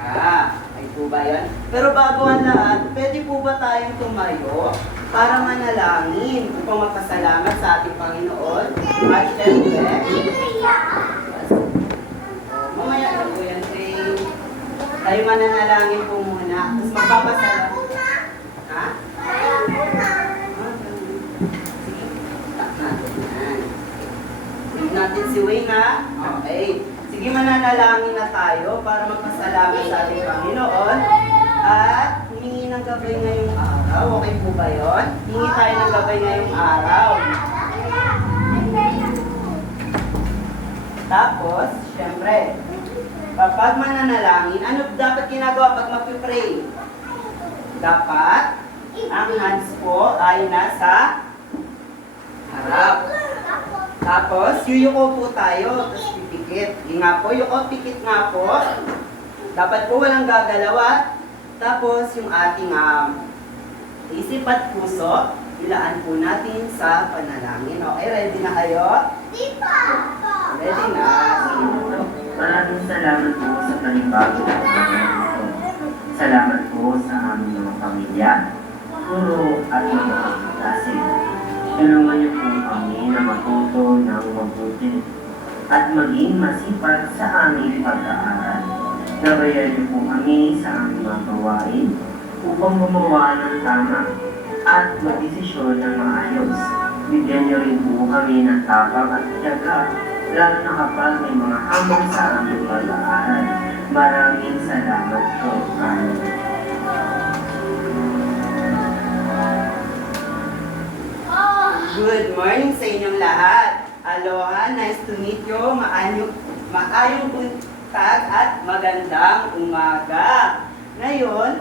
Ay po ba yan? Pero bago ang lahat, pwede po ba tayong tumayo para manalangin upang magpasalamat sa ating Panginoon? At syempre, mamaya na po yan, Faye. Tayo mananalangin po muna. Tapos magpapasalamat. Ha? Sige, tak natin yan. Tignan natin si Wayne, ha? Okay. Sige, mananalangin na tayo para magpasalamat sa ating Panginoon at humingi ng gabay ngayong araw. Okay po ba yun? Hingi tayo ng gabay ngayong araw. Tapos, syempre, kapag mananalangin, ano dapat ginagawa pag mag-pray? Dapat, ang hands po ay nasa harap. Tapos, yuyuko po tayo, tapos pipikit. Yung nga po, yuko, pikit nga po. Dapat po walang gagalawa. Tapos, yung ating isip at puso, ilaan po natin sa panalangin. Okay, ready na kayo? Ready na. Maraming salamat po sa panibago at salamat po sa aming mga pamilya, guro at mga klase. Tulungan niyo po kami na matuto ng mabuti at maging masipag sa aming pag-aaral. Nabayan niyo po kami sa aming mga gawain upang gumawa ng tama at magdesisyon ng maayos. Bigyan niyo rin po kami ng tapang at tiyaga, lalo na kapag may mga hamon sa aming pag-aaral. Maraming salamat po. Good morning sa inyong lahat. Aloha, nice to meet you. Maayong buntag at magandang umaga. Ngayon,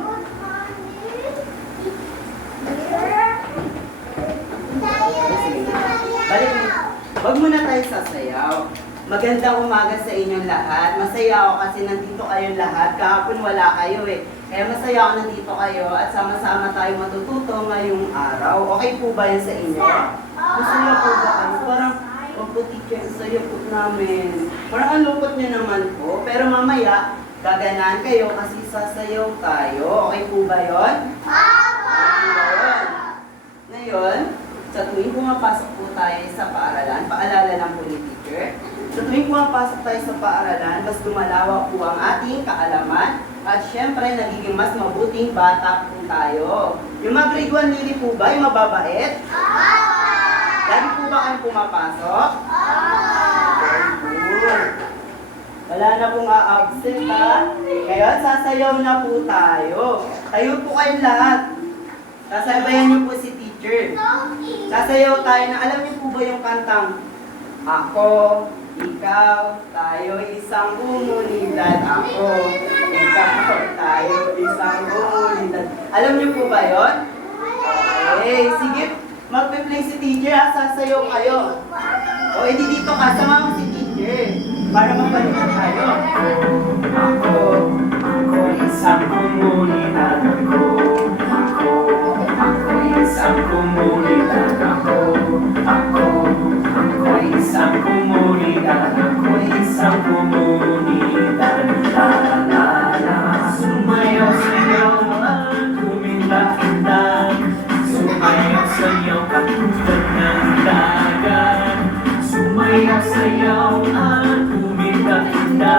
wag muna tayo sasayaw. Magandang umaga sa inyong lahat. Masaya ako kasi nandito kayong lahat. Kahapon wala kayo eh. Kaya masaya ako nandito kayo at sama-sama tayo matututo ngayong araw. Okay po ba yan sa inyo? Masaya po ba kayo? Parang, putik yan sa iyo po namin. Parang ang lupot niyo naman po. Pero mamaya, gaganaan kayo kasi sasayaw tayo. Okay po ba yun? Ngayon, sa tuwing pumapasok po tayo sa paaralan, paalala lang po ni teacher, sa tuwing pumapasok tayo sa paaralan, mas lumalawak po ang ating kaalaman at syempre, nagiging mas mabuting bata po tayo. Yung mga grade 1 nili po ba, yung mababait? Lagi po ba kayo pumapasok? Very good. Wala na pong a-absent ha. Ngayon, sasayaw na po tayo. Tayo po kayong lahat. Sasabayan niyo po si teacher. Sasayaw tayo na, alam niyo po ba yung kantang Ako, ikaw, tayo isang komunidad. Ako, ikaw, tayo isang komunidad. Alam niyo po ba yun? Okay, sige. Magpe-play si teacher ha, sasayaw kayo. O, edi dito ka, sama mo si teacher. Para mapalitan tayo. Ako isang komunidad. Ako isang komunidad. Ako isang komunidad. Ako isang komunidad. La la la. Sumayaw sayaw at kuminda-kinda. Sumayaw sayaw katulad ng dagat. Sumayaw sayaw at kuminda-kinda.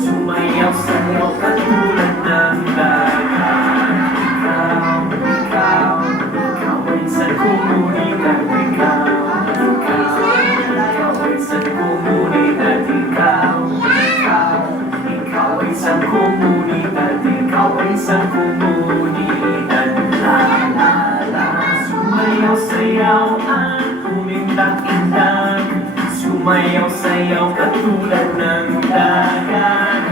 Sumayaw sayaw katulad ng dagat. Ikaw ay isang komunidad. Ikaw ay isang komunidad. Ikaw ay isang komunidad. Ikaw ay isang komunidad. La la la. Sumayaw sayaw at kuminda-kinda. Sumayaw sayaw katulad ng dagat.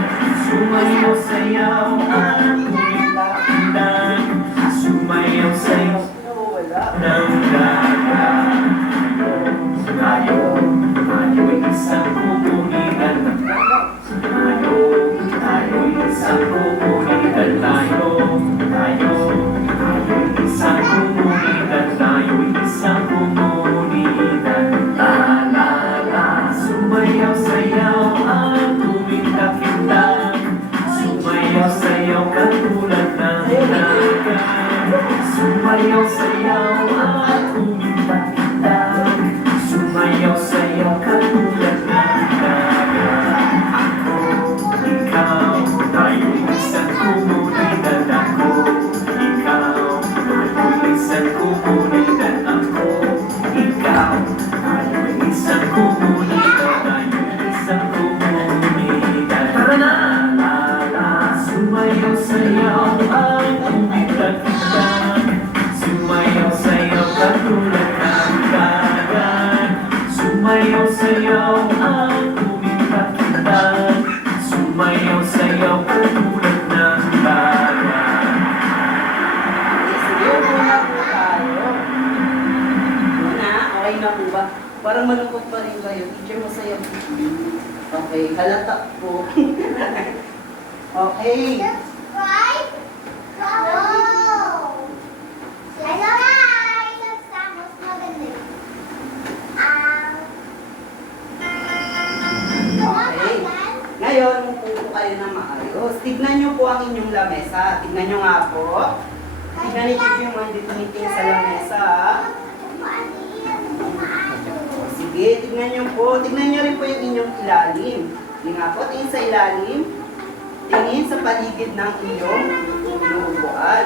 Sumayaw sayaw at kuminda-kinda. Sumayaw sayaw ng dagat. Tayo'y isang komunidad. Tayo'y isang komunidad. Tayo'y isang komunidad. Tayo'y isang komunidad. La la la. Sumayaw sayaw at kuminda-kinda. Sumayaw Parang malungkot pa rin kayo. Teacher, masaya po. Okay, halata po. Okay. Subscribe. Wow. Hello guys! Samos maganda. Okay. Ngayon, upo po kayo na maayos. Tignan nyo po ang inyong lamesa. Tignan nyo nga po. Tignan ni Teacher yung mga tumiting sa lamesa. Sige, tignan nyo po. Tignan nyo rin po yung inyong ilalim. Hindi nga po, tingin sa ilalim. Tingin sa paligid ng inyong inuupuan.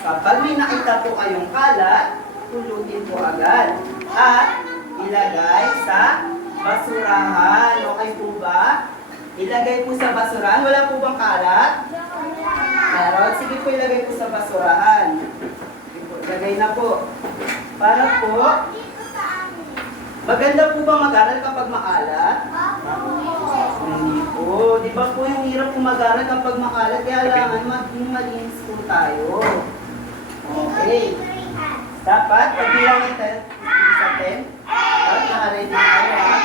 Kapag may nakita po kayong kalat, pulutin po agad. At ilagay sa basurahan. Okay po ba? Ilagay po sa basurahan. Wala po bang kalat? Meron? Sige po, ilagay po sa basurahan. Sige po, ilagay na po. Para po, maganda po ba mag-aral kapag maalat? Hindi po. Di ba po yung hirap po mag-aral kapag makalat? Kaya kailangan maging malinis po tayo. Okay. Dapat, pag bilang ng 10, sa 10, dapat nakaready na tayo ha.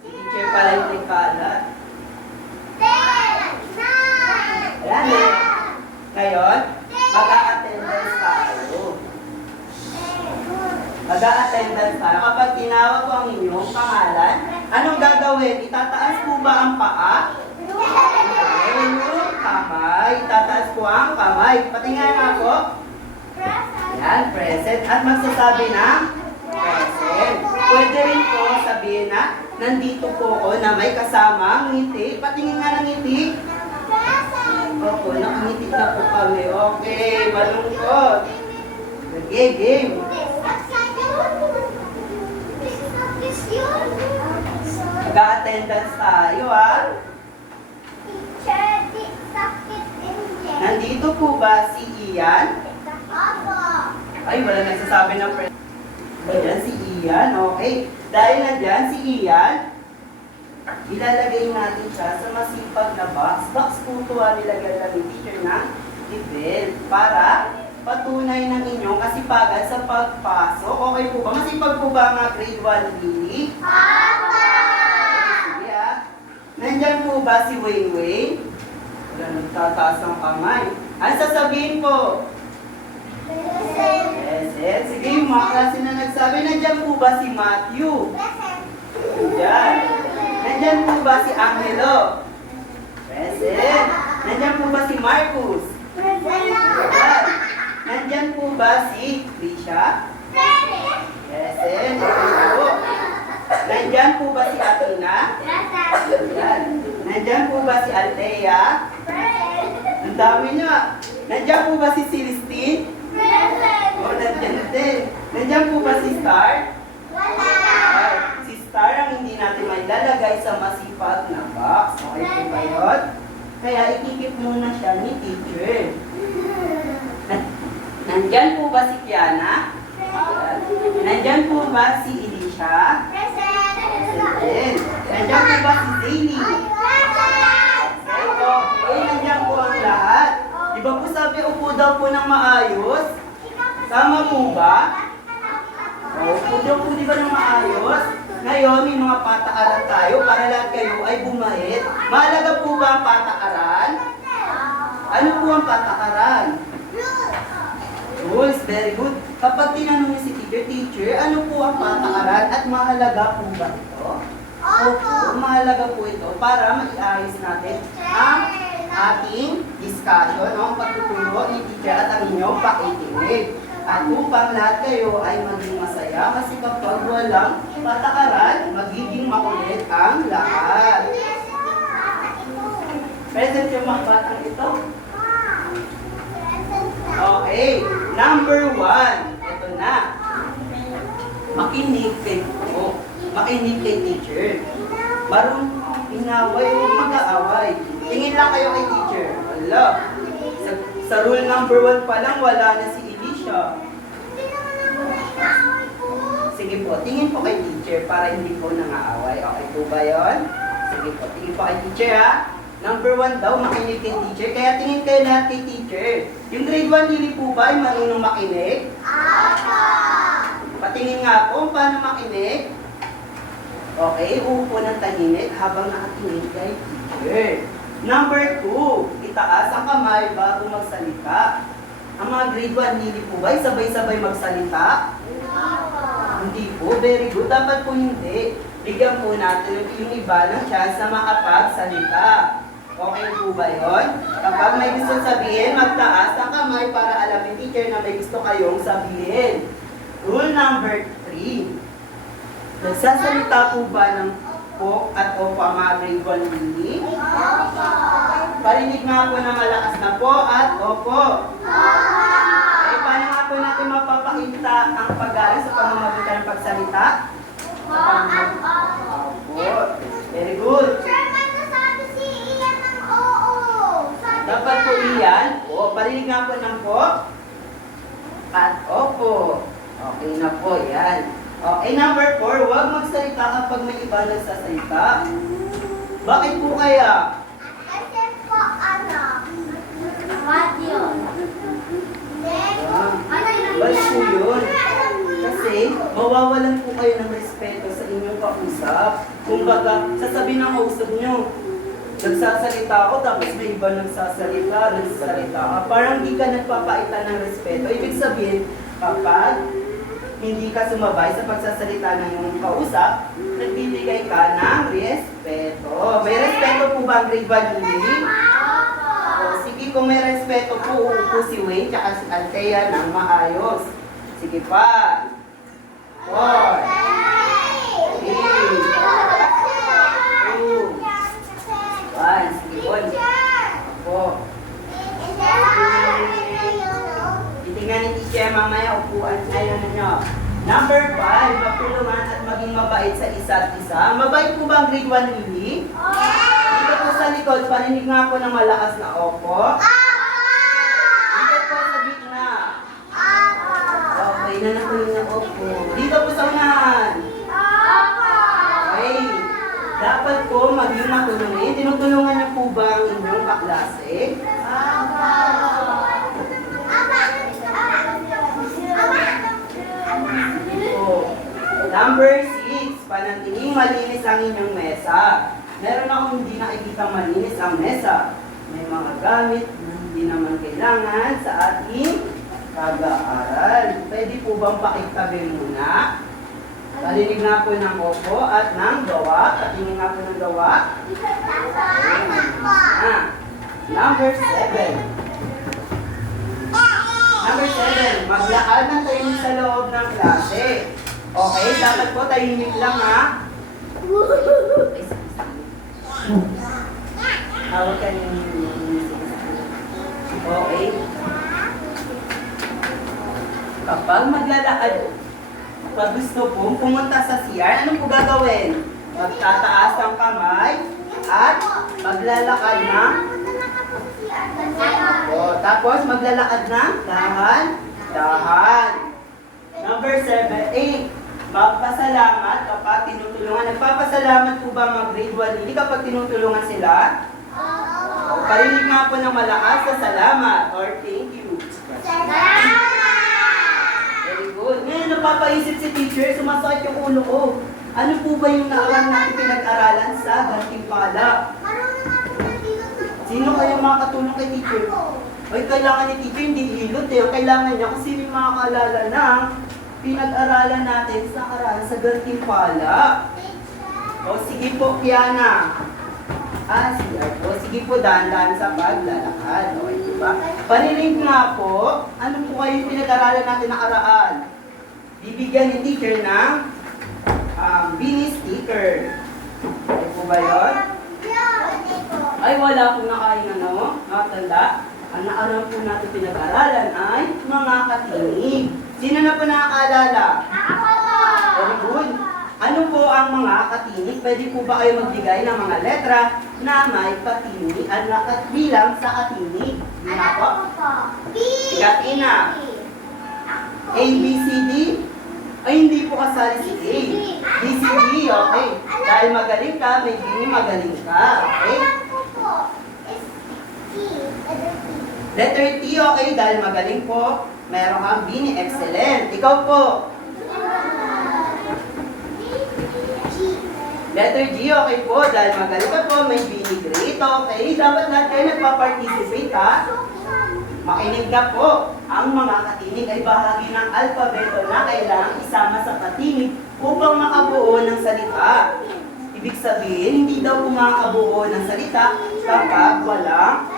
Si teacher pala yung may kalat. Ayan eh. Ngayon, mag-a-attendance tayo. Mag-a-attendance tayo. Kapag tinawag ko ang inyong pangalan, anong gagawin? Itataas po ba ang paa? Yung kamay. Itataas po ang kamay. Patingnan nga po. Yan, present. At magsasabi ng present. Pwede rin po sabihin na nandito po ako na may kasamang ngiti. Patingin nga ng ngiti. Opo, nakangiti na po kami. Okay, malungkot. Sige, game. Mag-attendance tayo, ha? Nandito po ba si Ian? Ay, wala nagsasabi ng friend. Ayan, si Ian. Okay. Dahil nandyan si Ian, ilalagay natin siya sa masipag na box. Box po ito, nilagay lang ni teacher ng event para patunay ng inyong kasipagan sa pagpasok. Okay po ba? Masipag po ba nga grade 1 Lily? Sige ah. Nandyan po ba si Wayne Wayne? Wala nagtataas ng kamay. Ano sasabihin po? Present. Sige, yung mga klase na nagsabi. Nandyan po ba si Matthew? Nandyan. Nandyan po ba si Angelo? Present. Nandyan po ba si Marcus? Present. Nandyan po ba si Trisha? Present. Po. Nandyan po ba si Athena? Nandyan. Nandyan po ba si Althea? Ang dami niya. Nandyan po ba si Celestine? O, nandyan din. Nandyan po ba si Star? Si Star ang hindi natin may lalagay sa masipag na box. Okay po ba yun? Kaya ikikip muna siya ni teacher. Nandyan po ba si Kiana? Nandyan po ba si Elisha? Nandyan po ba si Zaylee? Okay, nandyan po ang lahat. Di ba po sabi upo daw po ng maayos? Tama po ba? Upo daw po di ba ng maayos? Ngayon, may mga patakaran tayo para lahat kayo ay bumahit. Mahalaga po ba ang patakaran? Ano po ang patakaran? Rules, very good. Kapag tinanong niyo si teacher, ano po ang patakaran at mahalaga po ba ito? Opo, mahalaga po ito para maiayos natin ang ating discussion, ang pagtuturo ni teacher at ang inyong pakikinig. At upang lahat kayo ay maging masaya kasi kapag walang patakaran, magiging makulit ang lahat. Present yung mga batang ito? Okay, number 1. Ito na. Makinig kay po. Makinig kay teacher. Marunong inaway o mag-aaway. Tingin lang kayo kay teacher. Wala. Sa rule number 1 pa lang, wala na si Elisha. Sige po, tingin po kay teacher para hindi po nangaaway. Okay po ba yun? Sige po, tingin po kay teacher ha. Number 1 daw, makinig kay teacher. Kaya tingin kayo lahat kay teacher. Yung grade 1 Lily po ba ay marunong makinig? Opo. Patingin nga po kung paano makinig. Okay, uupo ng tahimik habang nakatingin kay teacher. Number 2, itaas ang kamay bago magsalita. Ang mga grade 1 Lily po ba ay sabay-sabay magsalita? Opo. Hindi po, very good. Dapat po hindi. Bigyan po natin yung iba ng chance na makapagsalita. Okay po ba yun? Kapag may gusto sabihin, magtaas ang kamay para alam ni teacher na may gusto kayong sabihin. Rule number 3. Nagsasalita po ba ng po at opo ang mga grade 1 Lily? Opo. Parinig nga po na malakas na po at opo. Eh, paano nga po natin mapapakita ang pag-aaral sa pamamagitan ng pagsalita? Opo. Very good. Sir, may nasabi si Ian ng oo. Sabi Dapat po niya. iyan. O, parinig nga po ng po. At opo. Okay na po, yan. Okay, number 4. Huwag magsalita kapag may iba nagsasalita. Bakit po kaya? Kasi po, ano? Radio. Balik po yun. Kasi mawawalan po kayo ng respeto sa inyong kausap. Kumbaga, sasabihin ng kausap nyo, nagsasalita ako tapos may iba nagsasalita ka. Parang di ka nagpapaita ng respeto. Ibig sabihin, kapag hindi ka sumabay sa pagsasalita ng iyong kausap, nagbibigay ka ng respeto. May respeto po ba ang grade 1 Lily? O, sige, kung may respeto po, uupo si Wayne tsaka si Althea ng maayos. Sige pa. 4, 3, 2, 1. Sige po. Opo. Titingnan ni teacher mamaya upuan ngayon ninyo. Number 5, magtulungan at maging mabait sa isa't isa. Mabait po ba ang grade 1 Lily? Dito po sa likod, paninig nga po ng malakas na opo. Dito po sa gitna. Okay, nanakunin ng opo. Dito po sa unahan. Okay. Dapat po maging matulungin. Tinutulungan niyo po ba ang inyong kaklase? Po. Number 6, panatiling malinis ang inyong mesa. Meron akong hindi nakikita malinis ang mesa. May mga gamit na hindi naman kailangan sa ating pag-aaral. Pwede po bang pakitabi muna? Palinig nga po ng opo at ng gawa. Patingin nga po ng gawa. Number 7. Number 7, maglakad ng tahimik sa loob ng klase. Okay, dapat po tahimik lang ha. Hawag ka niyo. Okay. Kapag maglalakad, pag gusto po pumunta sa CR, ano po gagawin? Magtataas ang kamay at maglalakad ng tapos maglalakad ng dahan. Number 7, 8. Magpasalamat kapag tinutulungan. Nagpapasalamat po ba mga grade 1 Lily kapag tinutulungan sila? Parinig nga po ng malakas sa salamat or thank you. Very good. Ngayon napapaisip si teacher, sumasakit yung ulo ko. Ano po ba yung nakarang natin pinag-aralan sa Gantimpala? Sino kayo makakatulong kay teacher? Ay, kailangan ni teacher hindi hilot eh. Kailangan niya kung sino yung makakaalala ng pinag-aralan natin sa nakaraan sa Gantimpala. O sige po, Kiana. CR po. Sige po, dahan-dahan sa paglalakad. Okay, diba? Panilig nga po, ano po kayo yung pinag-aralan natin nakaraan? Bibigyan ni teacher ng Bini sticker. Okay po ba yun? Ay, wala pong nakain nakatanda. Ang naaraw po natin pinag-aralan ay mga katinig. Sino na po nakakaalala? Very good. Ano po ang mga katinig? Pwede po ba kayo magbigay ng mga letra na may katinig at bilang sa katinig? Di na po? Ina. A, B, C, D? Ay, hindi po kasali si A. B, C, D, okay. Dahil magaling ka, may B, magaling ka. Okay? It's T. Letter T. Letter T, okay, dahil magaling po. Meron kang B ni excellent. Ikaw po. G. Letter G, okay po, dahil magaling ka po. May B ni great, okay. Dapat lahat kayo nagpa-participate, ha? Makinig na po. Ang mga katinig ay bahagi ng alpabeto na kailangang isama sa katinig upang makabuo ng salita. Ibig sabihin, hindi daw po makakabuo ng salita kapag walang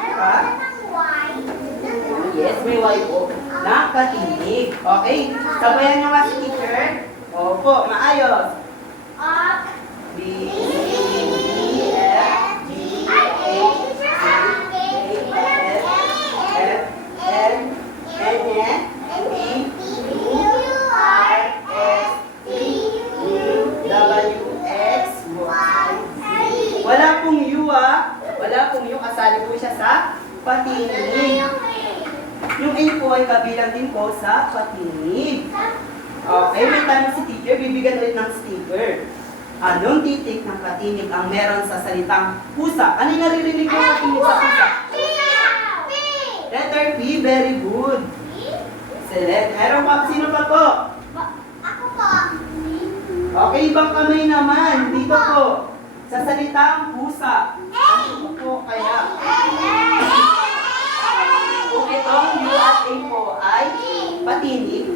yes, may Y po, na katinig. Okay, sabayan nyo nga si teacher. Opo, maayos. B, C, F, G, H, L, N, P, R, S, T, U, W, X, Y, Z. Wala pong U, ah. Wala pong U, kasali po siya sa patinig. Yung A po ay kabilang din po sa patinig. Okay, may tanong si teacher, bibigyan ulit ng sticker. Anong titik ng katinig ang meron sa salitang pusa? Ano yung naririnig mo katinig sa pusa? Letter P, very good. Select. Meron pa, sino pa po? Ako po. Okay, ibang kamay naman. Dito po. Sa salitang pusa. Ano po kaya? Kung itong U at A po ay patinig,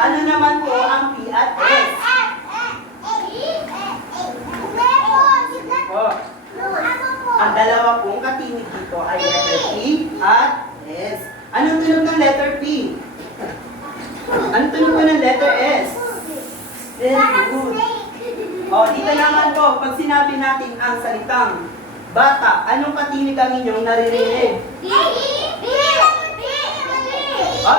ano naman po ang P at S? Po. Ang dalawa pong katinig dito ay letter P at S. Anong tunog ng letter P? Anong tunog po ng letter S? Very good. O, dito naman po, pag sinabi natin ang salitang bata, anong katinig ang inyong naririnig?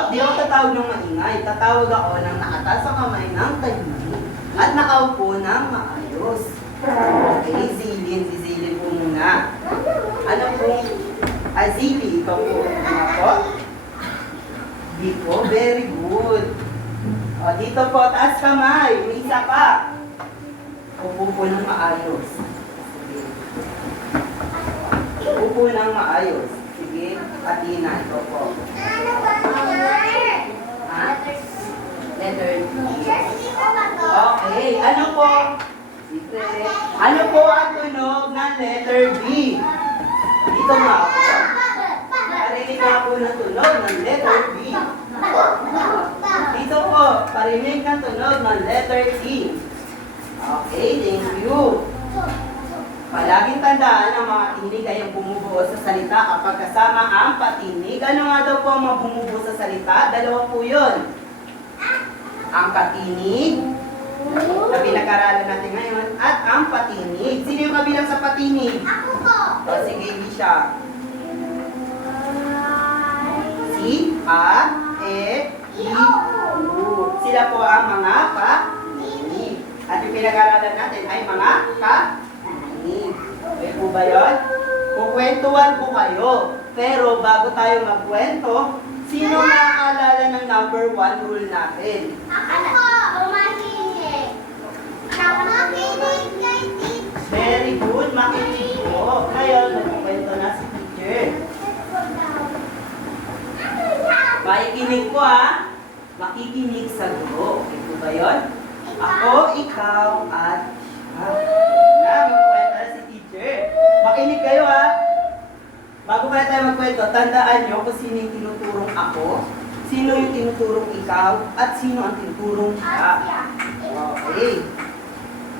Di ako tatawag ng maingay. Tatawag ako ng nakataas sa kamay ng tahimik at nakaupo ng maayos. Okay, Zilin. Si Zilin po muna. Ano pong Azili? Ikaw po. Ano po? Di po. Very good. O, dito po. Taas kamay. May isa pa. Upo po ng maayos. Sige. Upo ng maayos. Sige. Atina. Ito po. Ha? Letter D. Okay. Ano po? Ano po ang tunog ng letter B? Dito nga po. Parinig nga po ng tunog ng letter B. Dito po, parinig ng tunog ng letter T. Okay, thank you. Palaging tandaan ang mga tinig ay ang bumubuo sa salita kapag kasama ang patinig. Ano nga daw po ang mga bumubuo sa salita? Dalawa po yun. Ang katinig, na pinag-aralan natin ngayon, at ang patinig. Sino yung kabilang sa patinig? Ako po. O sige, hindi siya. Si, A, E, I, U. Sila po ang mga patinig. At yung pinag-aralan natin ay mga katinig. Okay po ba yun? Kukwentuhan po kayo. Pero bago tayo magkwento, sino nakaalala ng number 1 rule natin? Ako po. Umakinig. Makinig kay teacher. Very good, makinig po. Ngayon, nagkukwento na si teacher. Makikinig po ha. Makikinig sa guro. Okay po ba yun? Ako, ikaw, at siya. Na, magkukwento na si teacher. Makinig kayo ha. Bago pa tayo magkwento, tandaan nyo kung sino yung tinuturong ako, sino yung tinuturong ikaw, at sino ang tinuturong siya. Okay.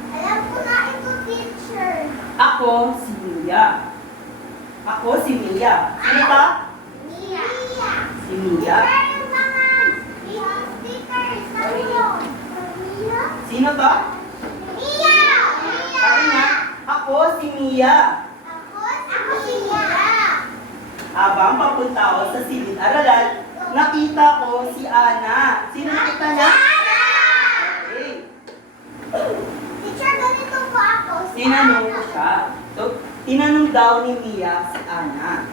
Alam ko na ito, teacher. Ako, si Mia. Ako, si Mia. Sino ba? Mia. Si Mia. Teacher, yung mga stickers. Ano? Mia? Sino to? Mia! Sabi nga, ako, si Mia. Ako si Mia. Habang papunta ako sa silid-aralan, nakita ko si Ana. Sino nakita niya? Okay. Teacher, ganito po ako. Tinanong ko siya. So, tinanong daw ni Mia si Ana.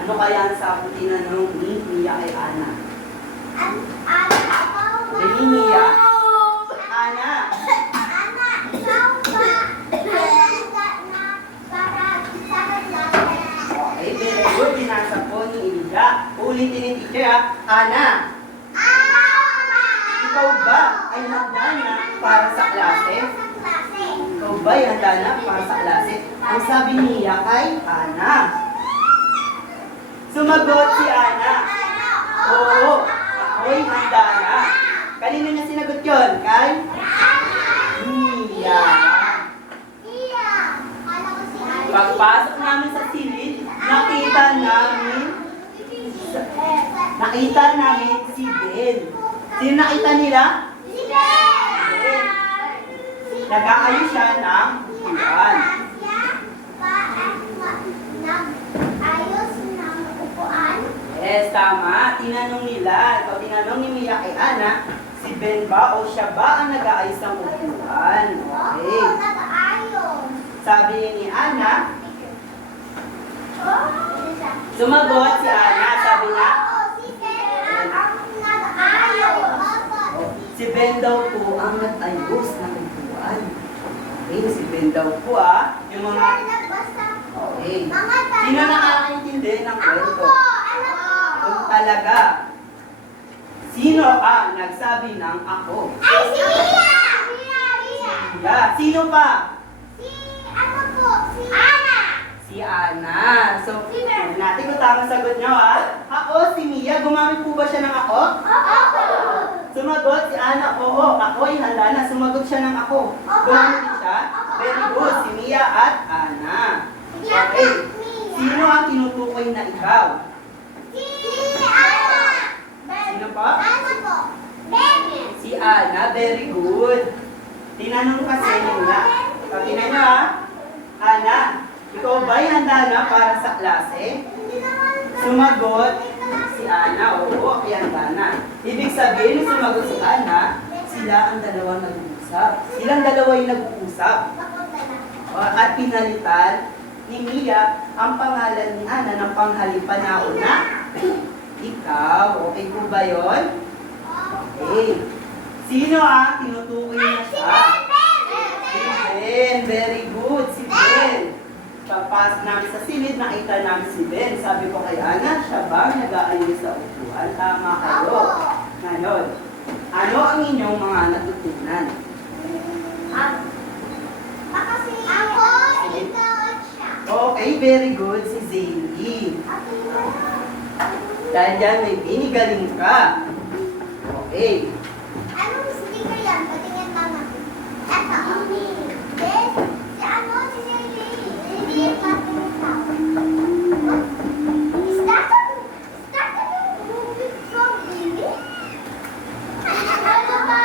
Ano kaya ang sabi tinanong ni Mia kay Ana? Dali Mia. Ana. Ana, ikaw ba? Handa na para sa Ana, ikaw ba ay handa na para sa klase? Ikaw ba ay handa na para sa klase? Ang sabi niya kay Ana. Sumagot si Ana. Oo, ako'y handa na. Kanino niya sinagot yun? Kay Mia. Pagpasok namin sa silid, nakita namin si Ben. Sino nakita nila? Ben. Nag-aayos siya ng upuan. Yes, tama. Tinanong nila, tinanong ni Mia kay Ana, si Ben ba o siya ba ang nag-aayos ng upuan? Okay. Sabi ni Ana, sumagot si Ana, sabi niya, si Ben daw po ang nag-ayos ng upuan. Okay, si Ben daw po yung mga, okay. Sino nakakaintindi ng kwento? Kung talaga, sino ang nagsabi ng ako? Sino pa? Si Ana. So, tingnan natin kung tama sagot nyo Ako, si Mia. Gumamit po ba siya ng ako? Sumagot si Ana. Oo, ako ay handa na. Sumagot siya ng ako. Gumamit din siya. Very good. Si Mia at Ana. Okay. Sino ang tinutukoy na ikaw? Sino pa? Si Ana. Very good. Tinanong kasi nila. Tingnan nyo Ana, ikaw ba'y handa na para sa klase? Sumagot si Ana, oo, ay handa na. Ibig sabihin, sumagot si Ana, sila ang dalawa nag-uusap. Silang dalawa yung nag-uusap. At pinalitan ni Mia ang pangalan ni Ana ng panghalipanao na ikaw. Okay po ba yun? Okay. Sino ang tinutukoy na siya? Si Ben. Very good. Si Ben. Pagpasok namin sa silid, nakita namin si Ben. Sabi ko kay Ana, siya ba nag-aayos sa upuan? Tama kayo. Ngayon, ano ang inyong mga natutunan? Okay, very good. Si Zaylee. Dahil dyan, may binigaling ka. Okay. Anong sticker yan? Patingin mama. Eto. Yes. Si ano? Si Lily. Lily yung natin yung tao. Is that a movie from Lily? Ano ba?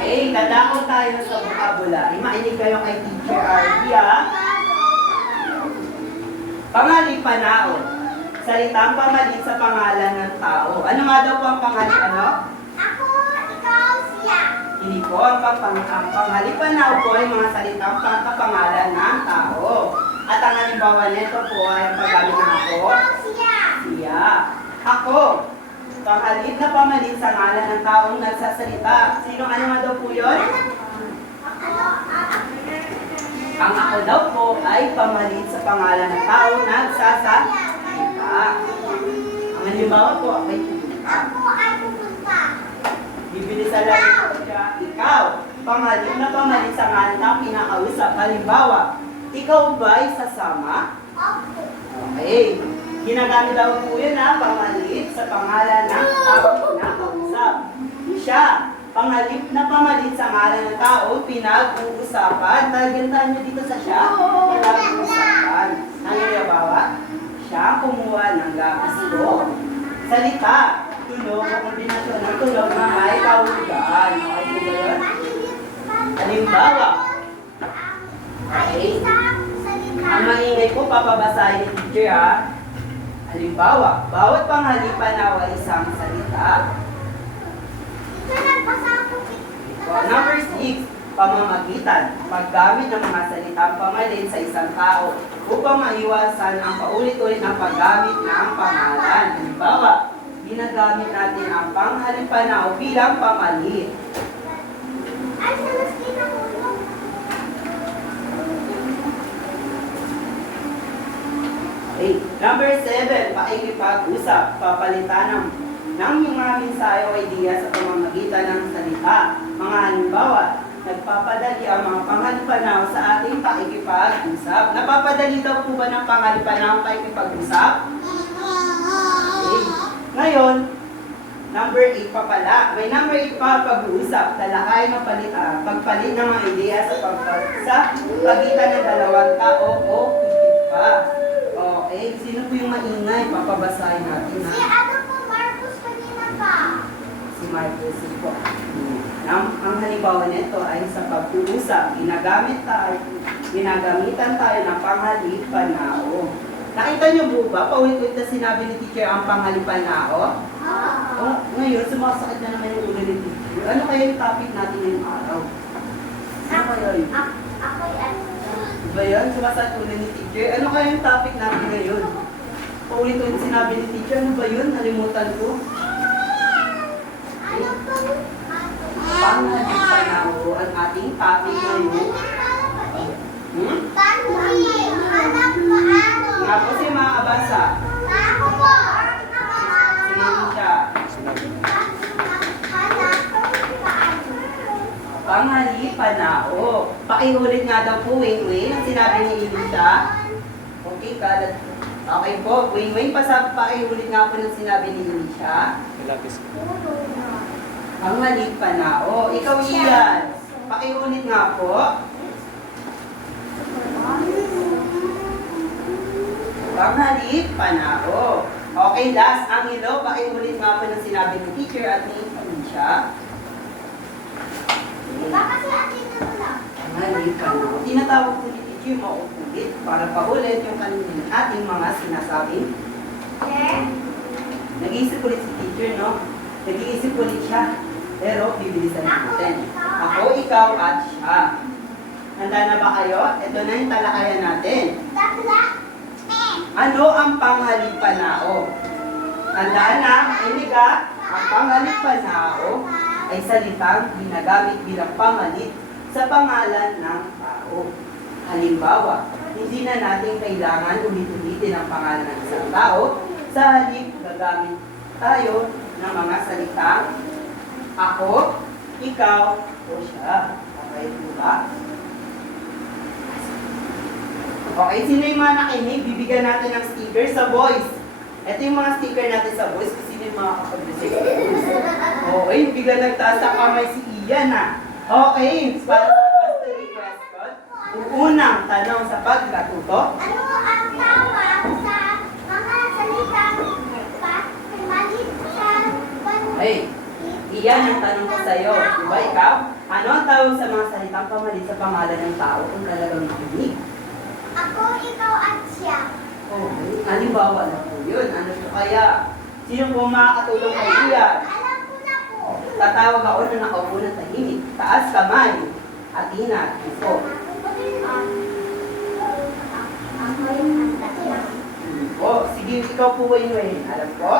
Okay, dadako tayo sa vocabulary. Mainig kayo kay Teacher Arby, Panghalipanao. Salitang pamalit sa pangalan ng tao. Ano nga daw po ang Ako, ikaw, siya. Hindi po, ang panghalipanao po ay mga salitang pangkapangalan ng tao. At ang halimbawa nito po ay ang paggamit ng ako. Ikaw, siya. Siya. Ako. Panghalit na pamalit sa ngalan ng taong nagsasalita. Sino ano nga daw po yun? Ang ako daw po ay pamalit sa pangalan ng taong nagsasalita. Ang halimbawa po, ako'y pupunta. Ako ay pupunta. Bibili sa lahat po siya, ikaw. Panghalit na pamalit sa ngalan ng kinakausap. Halimbawa, ikaw ba'y sasama? Ako. Okay. Ginagamit daw po yun pamalit sa pangalan ng taong kinakausap. Siya. Pangalip na pamalit sa ngalan ng tao, pinag-uusapan. Tagantahan nyo dito sa siya, pinag-uusapan. Ang halimbawa, siya kumuha ng lapis ko. Salita, tunog o kombinasyon ng tunog na may kahulugan. Okay po ba yun? Halimbawa, okay. Ang maingay ko, papabasahin ni teacher Halimbawa, bawat panghalipan ay isang salita. Number 6, pamamagitan. Paggamit ng mga salitang pamalit sa isang tao upang maiwasan ang paulit-ulit na paggamit ng pangalan. Halimbawa, ginagamit natin ang panghalipanao bilang pamalit. Ay, sa laskin ang ulo. Okay. Number 7, pakikipag-usap, papalitan ng mga mensahe o idea sa pamamagitan ng salita. Mga halimbawa, nagpapadali ang mga pangalipanaw sa ating pakikipag-usap. Napapadali daw po ba ng pangalipanaw ang pakikipag-usap? Okay. Ngayon, number 8 pa pala. May number 8 pa pag-uusap. Talakay ng pagpalit ng mga ideya sa pagitan ng dalawang tao o higit pa. Okay, sino po yung maingay? Papabasahin natin Si na. ano po, Marcos kanina pa. Si Marcos po. Ang halimbawa nito ay sa pag-uusap, ginagamitan tayo ng panghalipanao. Nakita niyo po ba, paulit-ulit na sinabi ni teacher ang panghalipanao? Oh, ngayon, sumasakit na naman yung ulo ni teacher. Ano kaya yung topic natin ngayong araw? Ano kaya yun? Ako'y ano. Diba yan? Sumasakit ulo ni teacher. Ano kaya yung topic natin ngayon? Paulit-ulit sinabi ni teacher, ano ba yun? Nalimutan ko. Ano po? Panghalipanao ang ating topic ngayon. Hanap mo ano? Nga po si mga kabasa. Ako po. Sino siya? Hanap mo paano? Panghalipanao. Pakiulit nga daw po, Wing-Wing, ang sinabi ni Elisha. Okay, kalat. Okay po, Wing-Wing, pakiulit nga po ng sinabi ni Elisha. Panghalipanao. Ikaw, Ian. Pakiulit nga po. Panghalipanao. Okay, last. Ang ilo, pakiulit nga po ng sinabi ni teacher at ni Elisha. Diba kasi atin na wala? Panghalipanao. Tinatawag po ni teacher mauulit para paulit yung kanina ating mga sinasabi. Sir? Nag-iisip ulit si teacher, no? Nag-iisip ulit siya. Pero bibilisan natin. Ako, ikaw, at siya. Handa na ba kayo? Ito na yung talakayan natin. Dakla? Ano ang panghalipanao? Tandaan na, iniga, ang panghalipanao ay salitang ginagamit bilang pamalit sa pangalan ng tao. Halimbawa, hindi na natin kailangan ulit-ulitin ang pangalan ng isang tao. Sa halip, gagamit tayo ng mga salitang ako, ikaw, o siya. Okay po ba? Okay, sino yung mga nakinig? Bibigyan natin ng sticker sa voice. Ito yung mga sticker natin sa voice kung sino yung mga kapag-receive sa voice. Okay, biglang nagtaas ang kamay si Ian Okay, para sa mastery question, unang tanong sa pagkatuto. Ano ang tawag sa mga salitang malit sa Okay, Ian ang tanong ko sa'yo. Diba ikaw? Ano ang tawag sa mga salitang pamalit sa pangalan ng tao kung talagang nakinig? Ako, ikaw, at siya. Okay, halimbawa na po yun. Ano po kaya? Sino po makakatulong kay Ian? Alam ko na po. Tatawag ako na nakaupo na tahimik. Taas kamay. Atina. Ito. Ako yung tatlo. Sige, ikaw po Wayne. Alam ko?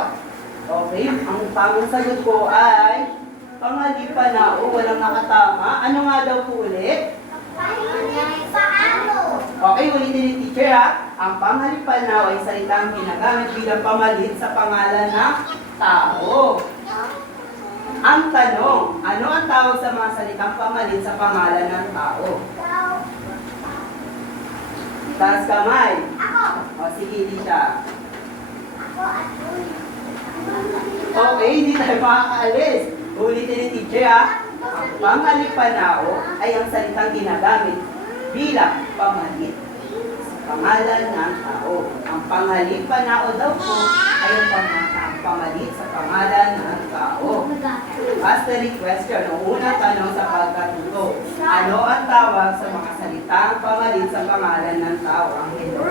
Okay, ang tamang sagot ko ay panghalipanao, walang nakatama. Ano nga daw po ulit? Paano? Okay, ulitin ni teacher Ang panghalipanao ay salitang ginagamit bilang pamalit sa pangalan ng tao. Ang tanong, ano ang tawag sa mga salitang pamalit sa pangalan ng tao? Taas kamay. Ako. Sige, Lisha. Ako at Uy. Okay, hindi tayo makakaalis. Ulitin ni teacher Ang panghalipanao ay ang salitang ginagamit bilang pamalit sa pangalan ng tao. Ang panghalipanao daw po ay ang pamalit sa pangalan ng tao. Mastery question, ang unang tanong sa pagkatuto. Ano ang tawag sa mga salitang pamalit sa pangalan ng tao? Ang hilo.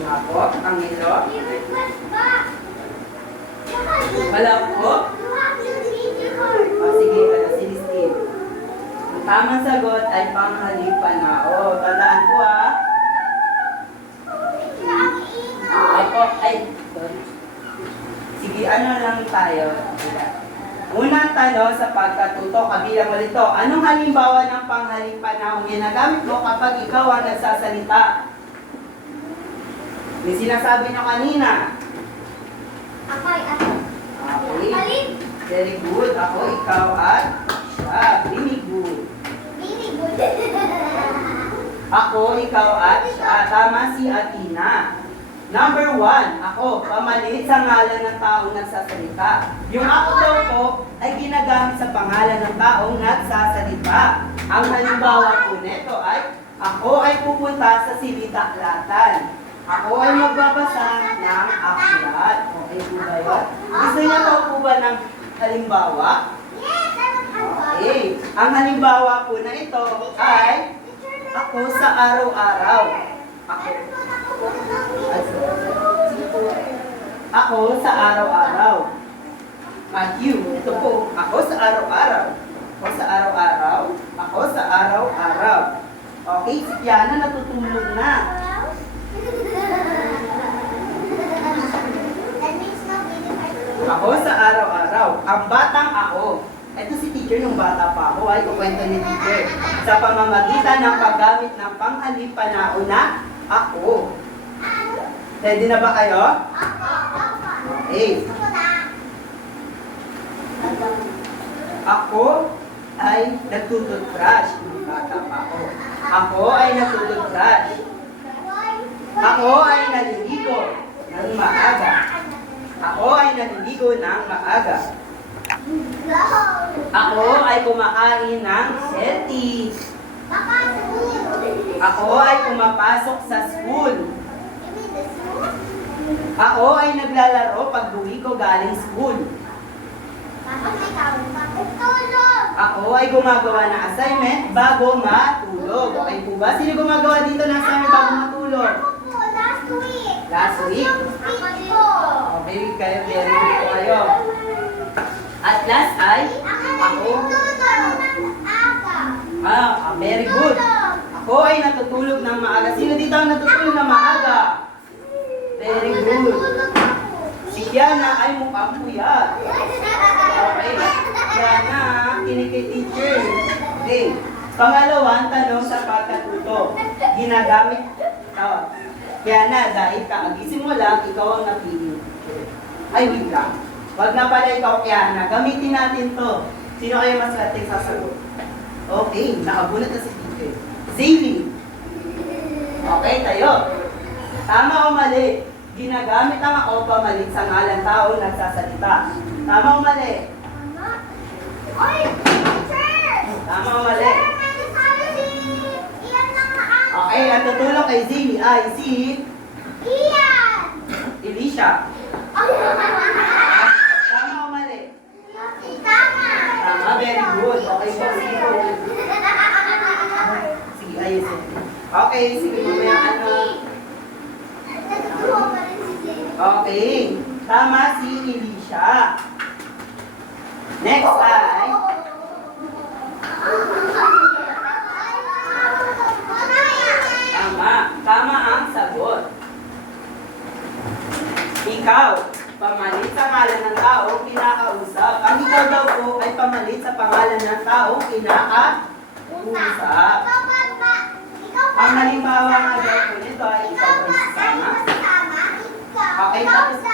Nga po, ang hilo. I-request ba? Wala po. Sige, si Steve. Ang tamang sagot ay panghalipanao. Tandaan po Ako, sorry. Sige, ano lang tayo? Unang tanong sa pagkatuto, kabilang ulit ito. Anong halimbawa ng panghalipanao ginagamit mo kapag ikaw ang nagsasalita? May sinasabi nyo kanina. Ako ay ako. Okay. Alin? Very good. Ako, ikaw, at siya. Very good. Really good. Ako, ikaw, at siya. Tama si Athena. Number 1, ako, pamalit sa ngalan ng taong nagsasalita. Yung ako daw po ay ginagamit sa pangalan ng taong nagsasalita. Ang halimbawa po nito ay, ako ay pupunta sa silid-aklatan. Ako ay magbabasa ng aklat. Okay po ba yun? Gusto niyo po ba ng halimbawa? Yes, ano ka? Okay. Ang halimbawa po na ito ay, ako sa araw-araw. Ako sa araw-araw. Matthew, ito po. Ako sa araw-araw. Ako sa araw-araw. Ako sa araw-araw. Okay, si Kiana natutulog na. That means no video part. Ako sa araw-araw. Ang batang ako. Ito si teacher nung bata pa ako. Ay, kukwento ni teacher. Sa pamamagitan ng paggamit ng panghalip panahon na ako. Ready na ba kayo? Okay. Ako ay nagtututbrush. Bata pa ako. Ako ay nagtututbrush. Ako ay naliligo ng maaga. Ako ay naliligo ng maaga. Ako ay kumakain ng healthy. Ako ay pumapasok sa school. Ako ay naglalaro pag uwi ko galing school. Ako ay gumagawa ng assignment bago matulog. Okay po ba? Sino gumagawa dito ng assignment bago matulog? Last week? Okay, kayo, very good po kayo. At last ay, ako, very good. Ako ay natutulog ng maaga. Sino dito ang natutulog ng maaga? Very good. Si Kiana ay mukhang puyat. Okay. Kiana, kinikay teacher. Okay. Pangalawang tanong sa pagkatuto. Ginagamit. Kiana, dahil kaagisin mo lang, ikaw ang napili. Ay, wait lang. Wag na pala ikaw, Kiana. Gamitin natin to. Sino kayo mas ating sasagot? Okay, nakabunot na si teacher. Zaylee. Okay, tayo. Tama o mali? Ginagamit ang ako pamalit sa ngalan taong nagsasalita. Tama o mali? Tama o mali? Okay, ang tutulong kay Zaylee ay si Elisha. Tama o mali? Tama, very good. Okay po, sige po. Sige, ayusin. Okay, sige po yung ano. Okay, tama si Elisha. Next ay, tama ang sagot. Ikaw, pamalit sa ngalan ng taong kinakausap. Ang ikaw daw po ay pamalit sa pangalan ng taong kinakausap. Ang halimbawa nga daw po nito ay ikaw ay sasama. Okay, tapos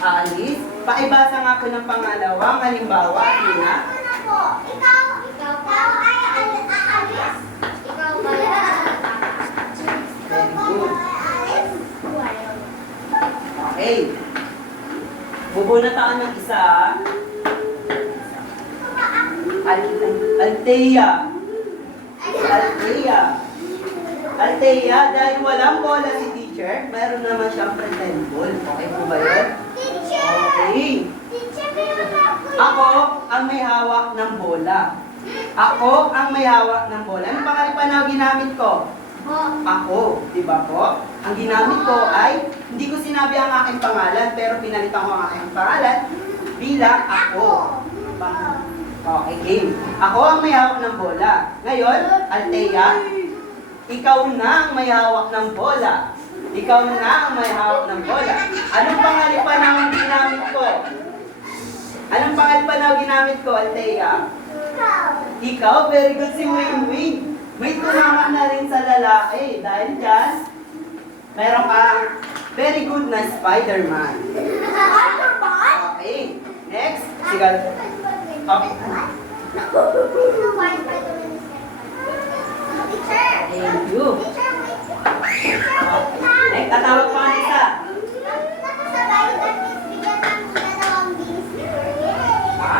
aalis. Paibasa nga po ng pangalawang halimbawa, Tina. Okay. Bubunataan ng isa. Althea. Althea, dahil walang bola si teacher, meron naman siyang pretend ball. Okay po ba yun? Okay. Ako ang may hawak ng bola. Ako ang may hawak ng bola. Anong pangalipan na ginamit ko? Ako, di ba po? Ang ginamit ko ay, hindi ko sinabi ang aking pangalan, pero pinalitan ko ang aking pangalan bilang ako. Okay, game. Ako ang may hawak ng bola. Ngayon, Althea, ikaw na ang may hawak ng bola. Ikaw na ang may hawak ng bola. Anong pangalipan ang ginamit ko? Anong pangalipan ang ginamit ko, Althea? Ikaw, very good si Wing Wing. May tumama na rin sa lalaki. Dahil dyan, Meron kang very good na Spider-Man. Okay. Next. Sigal. Okay. Thank you. Next, tatawag pa ang isa. Ha?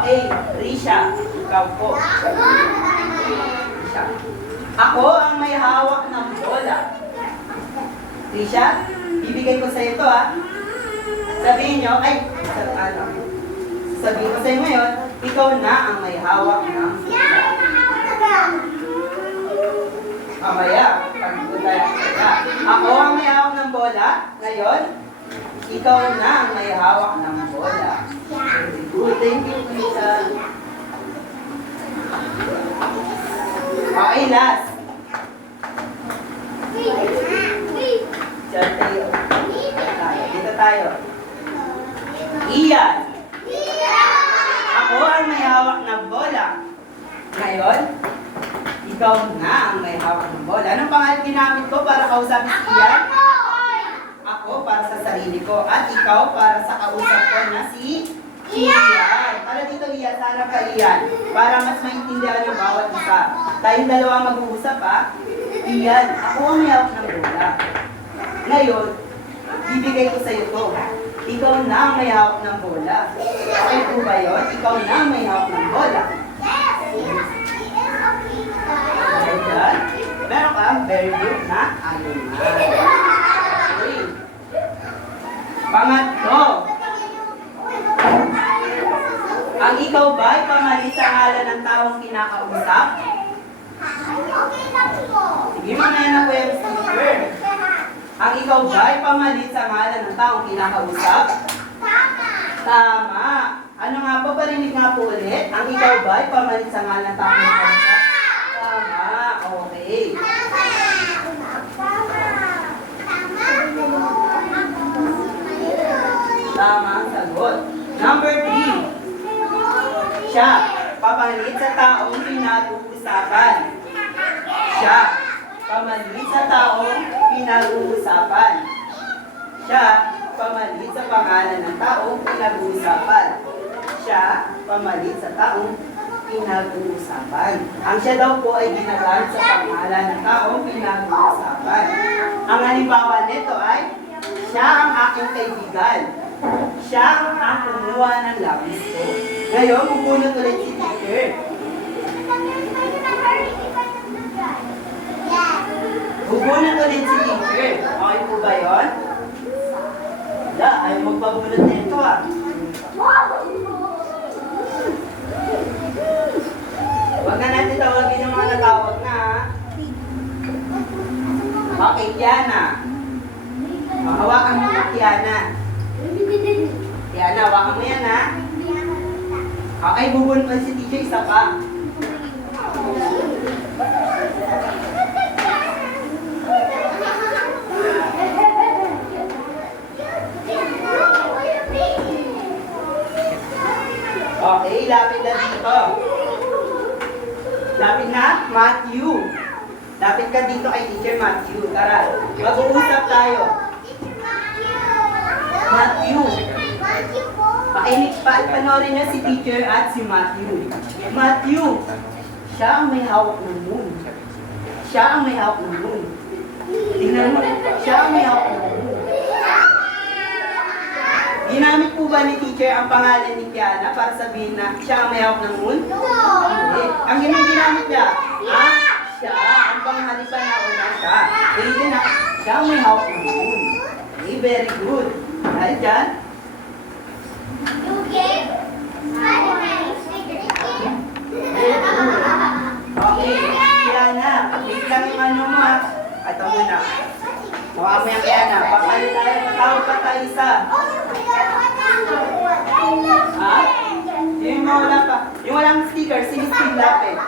Okay. Risha. Ikaw po. Risha. Ako ang may hawak ng bola. Risha, bibigay ko sa ito ha. Sabihin nyo, sabihin ko sa inyo ngayon, ikaw na ang may hawak ng bola. Mamaya, pag-ibig tayo kaya. Ako ang may hawak ng bola. Ngayon, ikaw na ang may hawak ng bola. Very good. Thank you, Lisa. Okay, last. Diyan tayo. Dito tayo. Iyan. Ako ang may hawak ng bola. Ngayon, ikaw na ang may hawak ng bola. Anong pangalan ginamit ko para kausapin si Ian? Ako para sa sarili ko. At ikaw para sa kausap ko na si Ian. Para dito Ian, sana pa Ian. Para mas maintindihan ng bawat isa. Tayong dalawa mag-uusap ha. Ian, ako ang may hawak ng bola. Ngayon, bibigay ko sa iyo to. Ikaw na ang may hawak ng bola. Okay po ba yun? Ikaw na ang may hawak ng bola. Ayan. Meron kang very good na ayun na. Okay. Pangatlo. Ang ikaw ba ay pamalit sa ngalan ng taong kinakausap? Sige mo na yan ang web speaker. Ang ikaw ba ay pamalit sa ngalan ng taong kinakausap? Tama. Ano nga po, parinig nga po ulit? Ang ikaw ba ay pamalit sa ngalan ng taong kinakausap? Tama. Okay. Tama ang sagot. Number 3. Siya, pamalit sa taong pinag-uusapan. Siya, pamalit sa taong pinag-uusapan. Siya, pamalit sa pangalan ng taong pinag-uusapan. Siya, pamalit sa taong pinag-uusapan. Ang siya daw po ay ginagamit sa pangalan ng taong pinag-uusapan. Ang halimbawa nito ay, siya ang aking kaibigan. Siya ang kumuha ng labis ko. Ngayon, bubunot ulit si teacher. Bubunot ulit si teacher. Okay po ba yun? Wala, ayaw magpabunot nito ah. Huwag na natin tawagin ng mga nagawag na ha. Okay, Kiana. Hawakan mo na, Kiana. Kiana, hawakan mo yan ha. Okay, bubunot ulit si teacher, isa pa. Okay, lapit na dito. Lapit na, Matthew. Lapit ka dito kay Teacher Matthew. Tara, mag-uusap tayo. Matthew. Panoorin niyo si Teacher at si Matthew. Matthew, siya ang may hawak ng moon. Siya ang may hawak ng moon. Tingnan mo, siya ang may hawak ng moon. Ginamit po ba ni teacher ang pangalan ni Kiana para sabihin na siya ang may hawak ng moon? Hindi. Ang ginamit niya, siya ang panghalipan na una siya. Hindi na, siya ang may hawak ng moon. Okay, very good. Dahil dyan, okay, Kiana, wait lang yung ano mo ha. Ito muna. Mukha mo yung Kiana. Papalit tayo, matawag pa tayo isa. Ha? Yung mga wala pa. Yung walang sticker, si Miss Kim lapit.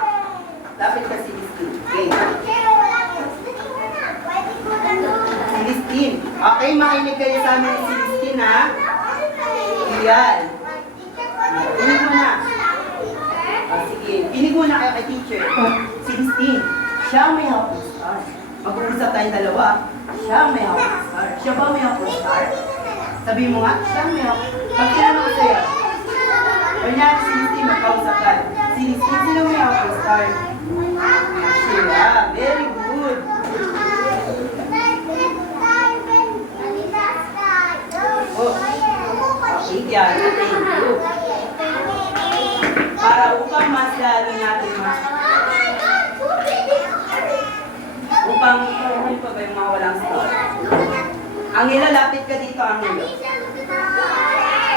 Lapit ka si Miss Kim. Okay. Si Miss Kim. Okay, makinig kayo sa amin si Miss Kim ha. Iyan. Inig mo na. Sige. Inig mo na kayo kay teacher. Si Miss Kim. Siya ang may hawak ng star. Mag-uusap tayong dalawa. Siya may hawak ng star. Siya ba may hawak ng star? Sabi mo nga, siya may hawak. Pag tinanong ko sa'yo, kanya, sinistin, magkausap ka. Sinistin, sino may hawak ng star? Siya. Very good. Oh, okay, yan. Thank you. Para upang mas lalo natin upang ano pa ba yung mga walang star? Angela, lapit ka dito, Angela.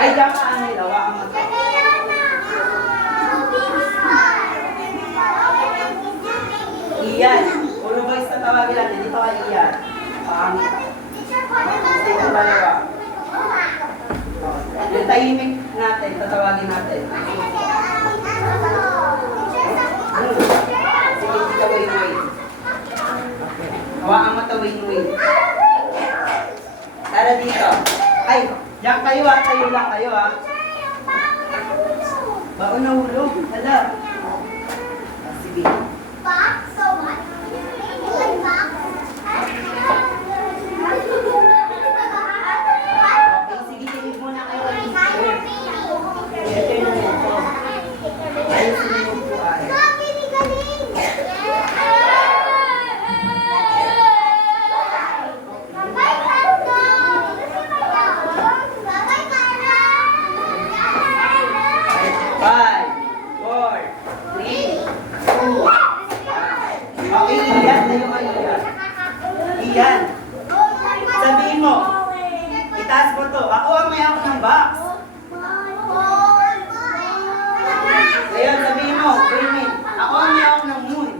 Ay, diyan ka, Angela. Wakan mo to. Iyan. Puro boys na tawagin natin. Dito ka, Iyan. Pangit. Dito dalawa. Yung tahimik natin, tatawagin natin. Sige, dito, wait. Hawakan mo to, wait. Tara dito. Ay, diyan kayo ha. Tayo lang kayo ha. Baon na hulog. Hala. Sige. Okay, sige, tingin muna kayo. Ito yung ito. Ayusin mo po ay. Five, four, three, two, okay, Iyan. Tayo kayo, Iyan. Iyan. Sabihin mo. Itaas mo to. Ako ang may hawak ng box. Ayun, sabihin mo. Raymond. Ako ang may hawak ng moon.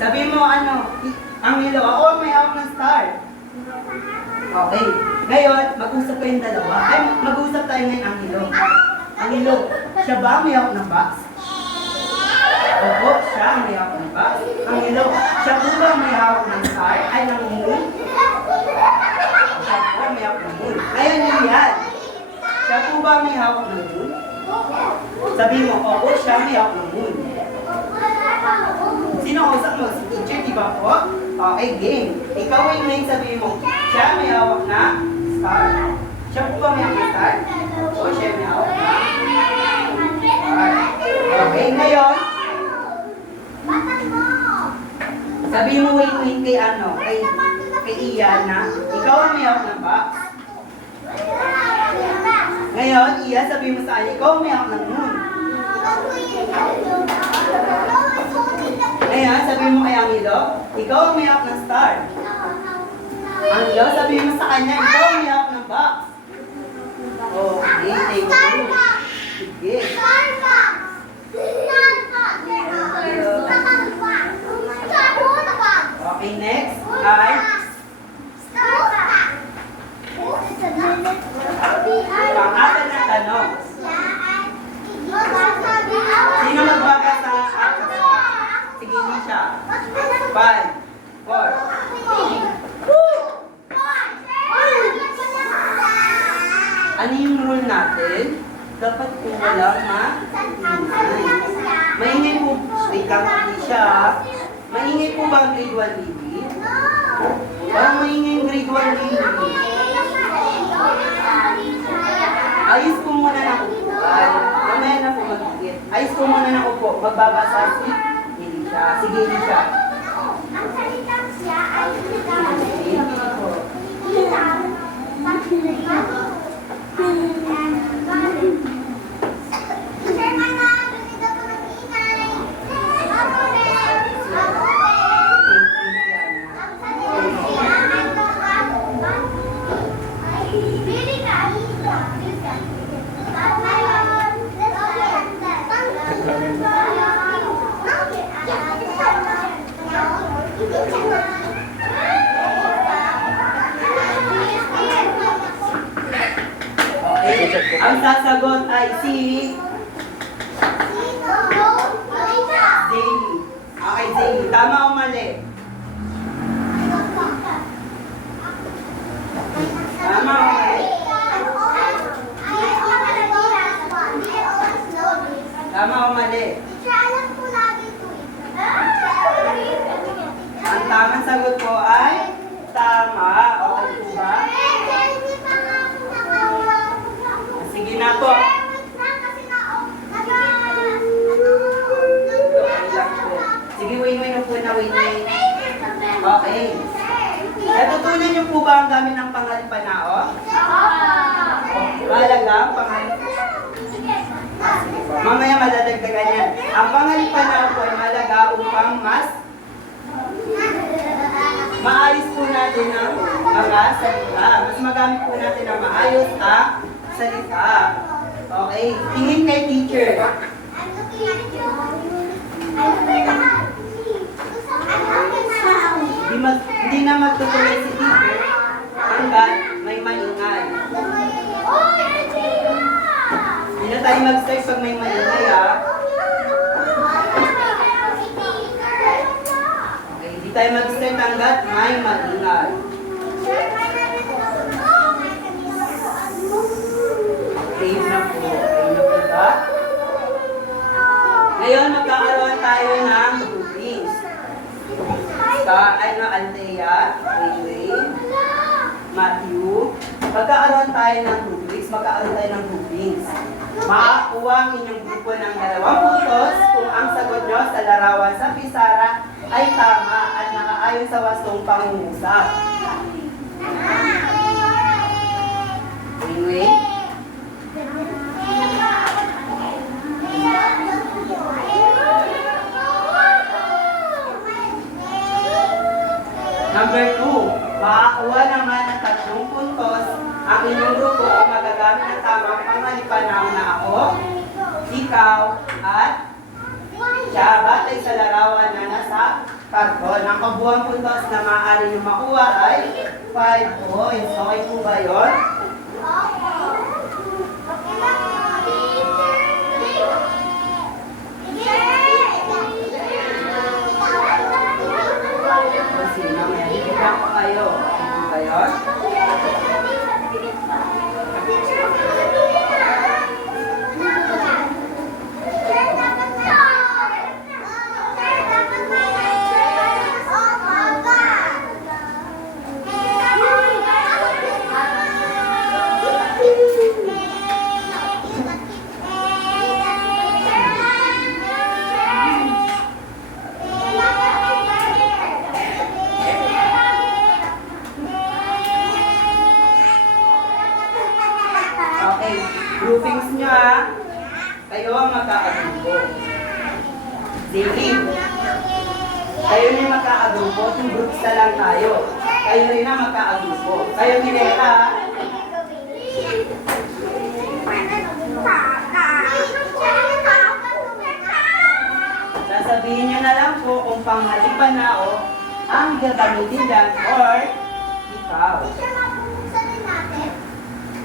Sabihin mo, ano, ang hilo. Ako ang may hawak ng star. Okay. Ngayon, mag-usap kayong dalawa. Ay, mag-usap tayo ngayon ang hilo. Ang hilo, siya ba ang may hawak ng box? Opo, siya ang may hawak ng box. Ang hilo, siya po ba ang may hawak ng star? Ay, ng moon? Siya po may hawak ng moon. Ngayon, Iyan. Siya po ba may hawak ng moon? Sabi mo, opo, siya may hawak ng moon. Sino kausap mo? Si teacher, di ba po? Okay, game. Ikaw ay ngayon sabihin mo, siya may hawak na star. Siya po ba may hawak na star? O siya may hawak na star. Okay, ngayon, sabihin mo wait kay ano, kay Iyan na, ikaw ang may hawak ng box. Ngayon, Iyan, sabihin mo sa kanya, ikaw ang may hawak ng moon. Ngayon, sabihin mo kay Angelo, ikaw ang may hawak ng star. Angelo, sabihin mo sa kanya, ikaw ang may hawak ng box. Okay, thank you. Sige. Okay, next ay pang-apat na tanong. Sino magbaga sa apat? Sige, hindi siya. 5, 4. Ano yung rule natin? Dapat po walang maingay. Maingay po, wait lang, hindi siya. Maingay po ba ang grade 1 baby? Parang maingay yung grade 1 baby. Ayos po muna ng upuan. Mamaya na po mag-igit. Ayos po muna ng upo. Magbabasa si Elisha. Sige, Elisha. Ang salitang siya ay Hindi po. Ang sasagot ay si Zayli. Okay, Zayli. Tama o mali? Tama o mali? Tama o mali? Ang tama Tamang sagot po ay tama. Okay po ba? Sige na po. Sige, win-win po na win-win. Okay. Natutunan niyo po ba ang gamit ng pangalipanao? Mahalaga ang pangalipanao. Mamaya madadagdagan yan. Ang pangalipanao po ay mahalaga upang mas maayos po natin ang mga salita. Mas magamit po natin ang maayos ang salita. Okay. Tingin kay teacher. Hindi na magtutuloy si teacher hanggang may maingay. Hindi na tayo mag-start pag may maingay, ha? Okay, hindi tayo mag-start hanggat may maingay. Okay na po. Okay na po ba? Ngayon, magkakaroon tayo ng groupings. Althea, Rayway, Matthew. Magkakaroon tayo ng groupings. Makakuha ang inyong grupo ng 2 puntos kung ang sagot nyo sa larawan sa pisara ay tama at nakaayon sa wastong pangungusap. Rayway. Number 2, makakuha naman ng 3 puntos ang inyong grupo kung magagamit ng tamang pangalipanao na ako, ikaw, at siya batay sa larawan na nasa karton. Ang kabuuang puntos na maaari nyo makuha ay 5 points. Okay po ba yun? Kasi mamaya, bibigyan ko kayo. Okay po ba yun? Okay, groupings nyo, ha. Kayo ang magkakagrupo. Sige. Kayo na yung magkakagrupo, 2 groups na lang tayo. Kayo rin ang magkakagrupo. Kayo Minera, ha. Sasabihin nyo na lang po kung pangalipanao ang gagamitin dyan or ikaw.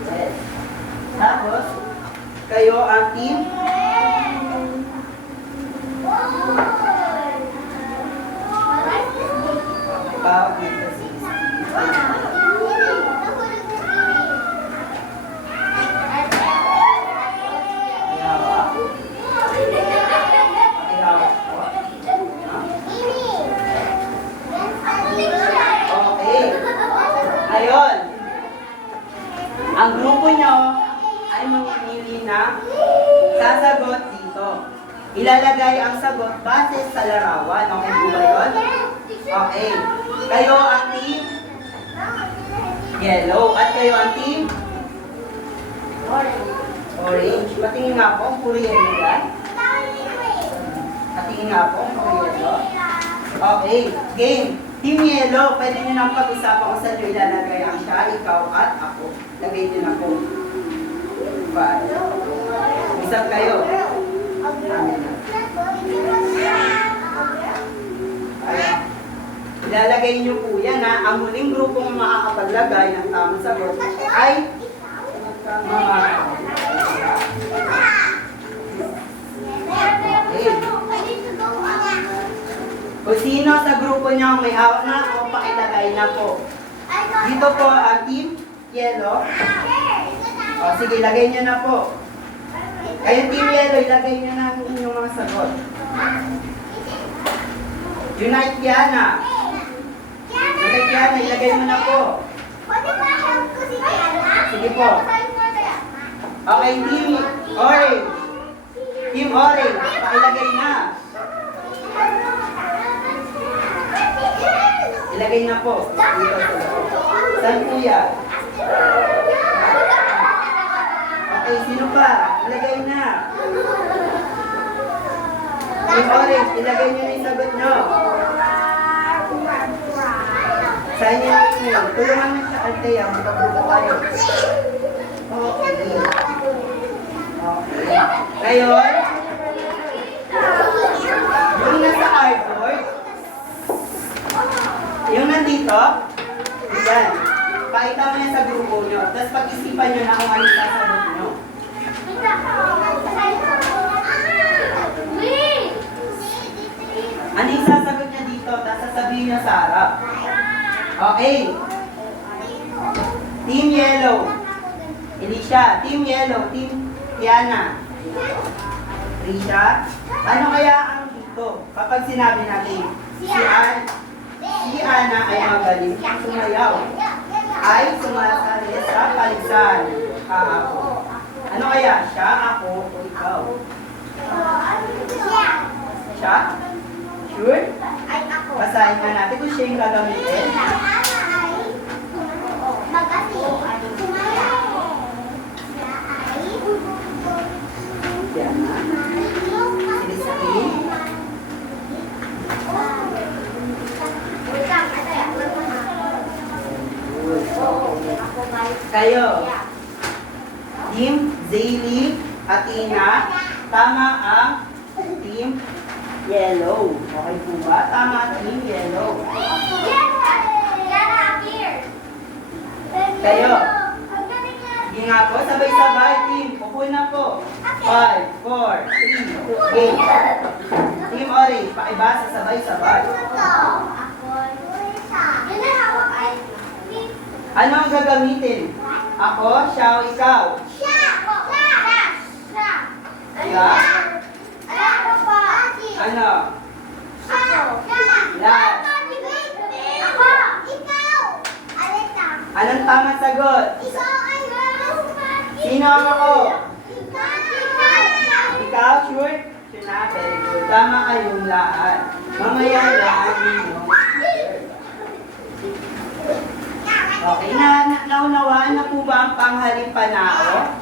Yes. Tapos, kayo ang team. Bawat dito si Ihawa. Ihawa po. Okay. Ayun. Ang grupo nyo ay mamimili na sasagot dito. Ilalagay ang sagot base sa larawan. Okay po ba yun? Okay. Kayo ang team yellow. At kayo ang team orange. Patingin nga po, puro yellow yan. Patingin nga po, puro yellow. Okay. Game. Team yellow, pwede nyo nang pag-usapan kung saan nyo ilalagay ang siya, ikaw, at ako. Lagay nyo na po. Isang kayo. Ilalagay nyo po yan, ha. Ang huling grupong makakapaglagay ng tamang sagot ay mamaka. Okay. Kung sino sa grupo niyo ang may hawak na ako, pakilagay na po. Dito po ang team yellow. O, sige, lagay nyo na po. Kayong team yellow, ilagay nyo na ang inyong mga sagot. Unite yan, ha. kay Kiana, ilagay mo na po. Pwede ba help ko si Kiana? Sige po. Okay, Team Orange. Team Orange, pakilagay na. Ilagay na po. Dito sa loob. Saan kuya? Okay, sino pa? Ilagay na. Team Orange, ilagay nyo na yung sagot nyo. Saan nyo yun? Tulungan mo sa Altea, magkabuto kayo. Okay. Okay. Ngayon, yung nasa cardboard, yung nandito, yan. Pakita mo yan sa grupo nyo. Tapos pag-isipan nyo na kung ano sasagot nyo. Ano yung sasagot niya dito? Tapos sasabihin nyo sa harap. Okay. Team Yellow. Elisha. Team Yellow. Team Kiana. Risha. Ano kaya ang dito? Kapag sinabi natin, si Ana ay magaling sumayaw. Ay sumasali sa palisan. Ako. Ano kaya? Siya, ako, o ikaw? Siya? Sure? Basahin nga natin kung siya yung gagamitin. Kiana. Siniskin. Kayo. Team Zaylee, Athena. Tama ang Team Yellow. Okay po ba? Tama ang Team Yellow. Kayo. Sige nga po, sabay-sabay, team. Upo na po. 5, 4, 3, 8. Team Orange, pakibasa, sabay-sabay. Ano ang gagamitin? Ako, siya, o ikaw? Ano? Anong tamang sagot? Sino ang ako? Ikaw, sure? Sure na, very good. Tama kayong lahat. Mamaya lahat ninyo. Okay, naunawaan na po ba ang panghaling panao?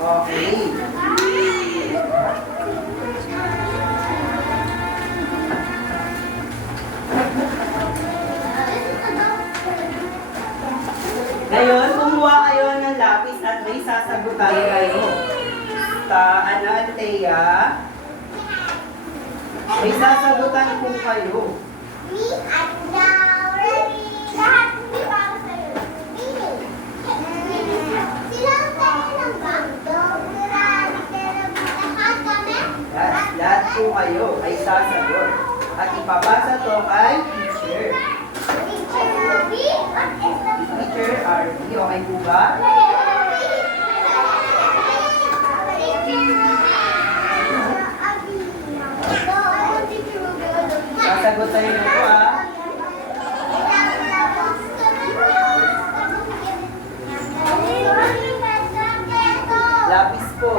Okay. Ngayon, kumuha kayo ng lapis at may sasagutan kayo. Sa Anatea, may sasagutan po kayo. Lahat po kayo ay sasagot. At ipapasa to kay teacher. Teacher RB, okay po ba? Sasagutan niyo po ah. Lapis po.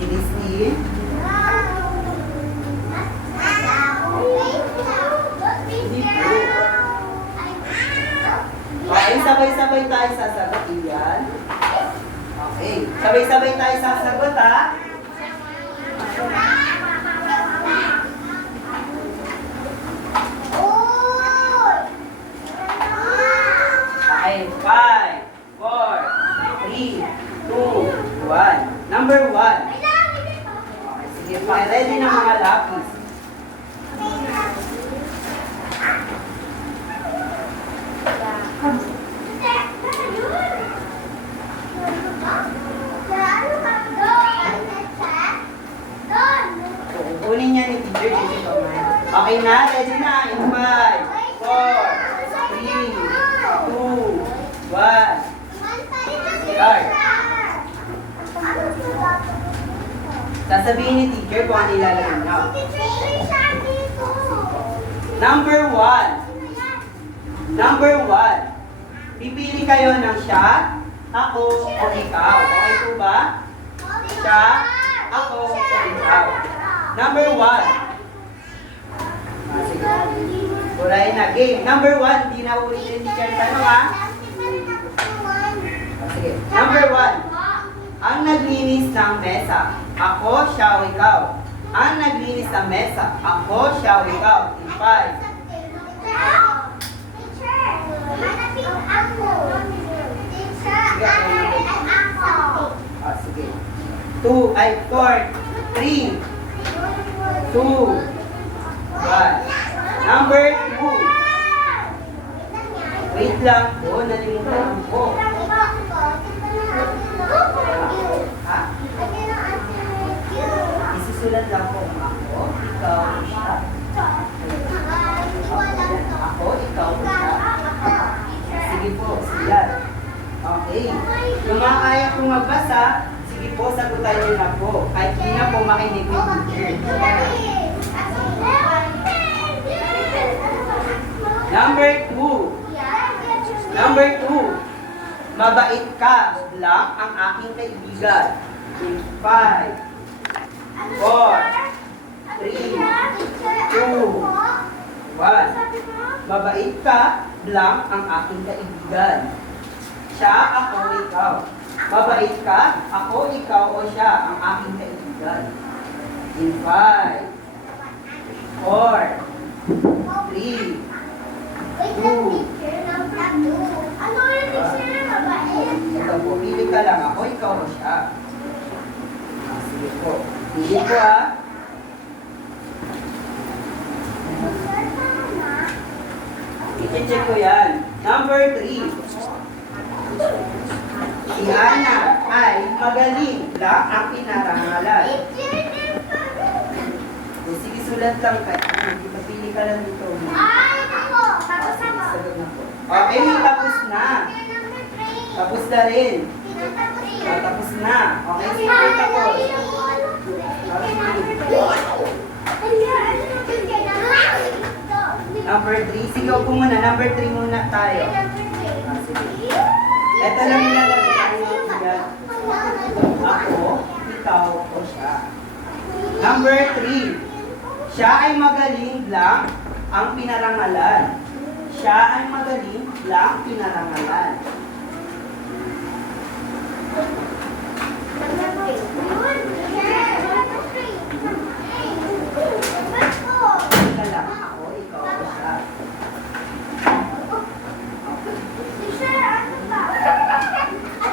Siniskin. Okay, sabay-sabay tayo sasagot. Iyan. Okay, sabay-sabay tayo sasagot ha. Okay, 5, 4, 3, 2, 1. Number 1. Okay, sige, ready na mga lapis. Okay na, ready na. In 5, 4, 3, 2, 1. Start. Sasabihin ni teacher kung ano ilalagay nyo. Number 1. Number 1. Pipili kayo ng siya, ako, o ikaw. Okay po ba? Siya, ako, o ikaw. Number 1. Sige. Kulay na. Game. Number 1. Hindi na ulitin teacher ang tanong ha. Sige. Number 1. Ang naglinis ng mesa. Ako, siya, o ikaw. Ang naglinis ng mesa. Ako, siya, o ikaw. In 5. Sige. 2, ay 4, 3, 2, 1. Number 2. Wait lang po, nalimutan po. Ha? Isusulat lang po. Ako, ikaw, siya. Ako, ikaw, siya. Sige po, siya. Okay. Kung makakaya po magbasa, sige po, sagutan niyo na po. Kahit hindi na po makinig yung teacher. Number 2. Number 2. Mabait ka lang ang aking kaibigan. In 5, 4, 3, 2, 1. Mabait ka lang ang aking kaibigan. Siya, ako, ikaw. Mabait ka, ako, ikaw, o siya, ang aking kaibigan. In 5, 4, 3, ito po, pili ka lang. Ako, ikaw, o siya. Sige po. Pili po I-check ko yan. Number 3. Si Ana ay magaling lang ang pinarangalan. Sige, sulat lang kayo. Pili ka lang dito. Sagot na po. Okay, tapos na. Tapos na rin. Tapos na. Okay, sige, tapos. Number 3. Sige, upo muna. Number 3 muna tayo. Sige. Ito lang nilalagay tayo. Ako, ikaw, o siya. Number 3. Siya ay magaling lang ang pinarangalan. Siya ay magaling lang pinarangalan. Ika lang ako, ikaw, o siya.